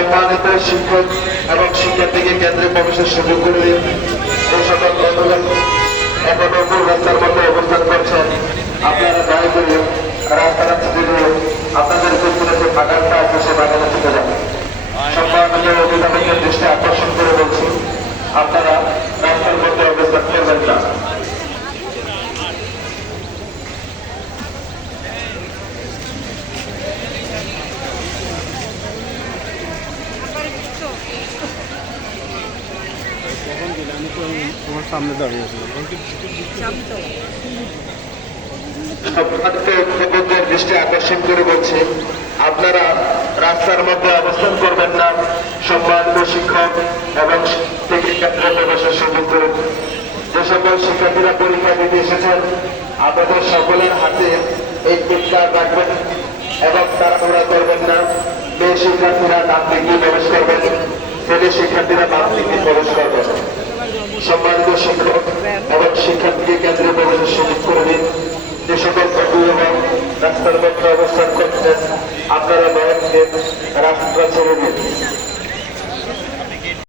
সম্মানিত শিক্ষক এবং শিক্ষার্থীকে কেন্দ্রে প্রবেশের সুযোগ করে রাস্তার অবস্থান করছেন আপনারা আপনাদের বাগানটা আছে, সে বাগানে ছুটে সম্মানিত দৃষ্টি আকর্ষণ করে বলছি, আপনারা রাস্তার মধ্যে অবস্থান করবেন না সম্মানিত দৃষ্টি আকর্ষণ করে বলছি আপনারা রাস্তার মধ্যে অবস্থান করবেন না। সম্মানিত শিক্ষক এবং যে সকল শিক্ষার্থীরা পরীক্ষা দিতে এসেছেন, আপনাদের সকলের হাতে এই টিকা রাখবেন এবং তাড়াহুড়া করবেন না। মেয়ে শিক্ষার্থীরা ডান দিকে প্রবেশ করবেন, ছেলে শিক্ষার্থীরা বাম দিকে প্রবেশ করবেন। সম্মানিত শিক্ষক, এবং শিক্ষার্থীকে কেন্দ্রে প্রবেশের সুযোগ করে দিন। যে সকল বন্ধু এবং রাস্তার মধ্যে অবস্থান করছেন, আপনারা দয়া রাস্তা ছেড়ে দিন